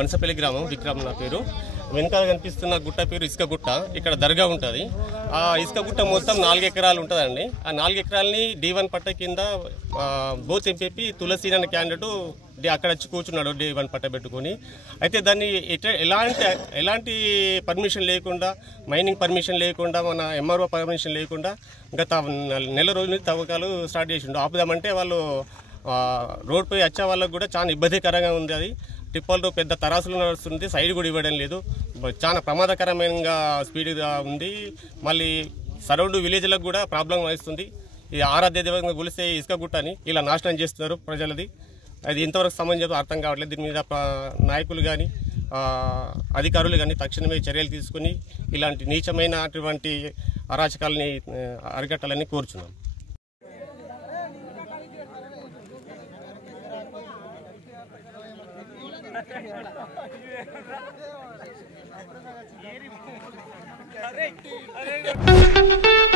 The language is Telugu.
బన్సపల్లి గ్రామం, విక్రమ్ నా పేరు. వెనకాల కనిపిస్తున్న గుట్ట పేరు ఇసుక గుట్ట. ఇక్కడ దర్గా ఉంటుంది. ఆ ఇసుక గుట్ట మొత్తం 4 ఎకరాలు ఉంటుందండి. ఆ 4 ఎకరాలని D1 పట్ట కింద బోత్ ఎంపీ తులసి అనే క్యాండిడేట్ అక్కడ వచ్చి కూర్చున్నాడు D1 పట్ట పెట్టుకొని. అయితే దాన్ని ఎలాంటి పర్మిషన్ లేకుండా, మైనింగ్ పర్మిషన్ లేకుండా, మన MRO పర్మిషన్ లేకుండా గత నెల రోజుల నుంచి తవ్వకాలు స్టార్ట్ చేసిండు. ఆపుదామంటే వాళ్ళు రోడ్పై వచ్చే వాళ్ళకు కూడా చాలా ఇబ్బందికరంగా ఉంది. అది టిప్పర్లు పెద్ద తరాసులు నడుస్తుంది, సైడ్ కూడా ఇవ్వడం లేదు. చాలా ప్రమాదకరమైన స్పీడ్గా ఉంది. మళ్ళీ సరౌండ్ విలేజ్లకు కూడా ప్రాబ్లం వస్తుంది. ఈ ఆరాధ్య దేవంగా కొలిసే ఇసుక గుట్టని ఇలా నాశనం చేస్తున్నారు ప్రజలది. అది ఎంతవరకు సమంజసం అర్థం కావట్లేదు. దీని మీద నాయకులు కానీ అధికారులు కానీ తక్షణమే చర్యలు తీసుకుని ఇలాంటి నీచమైనటువంటి అరాచకాలని అరికట్టాలని కోరుచున్నాం. अरे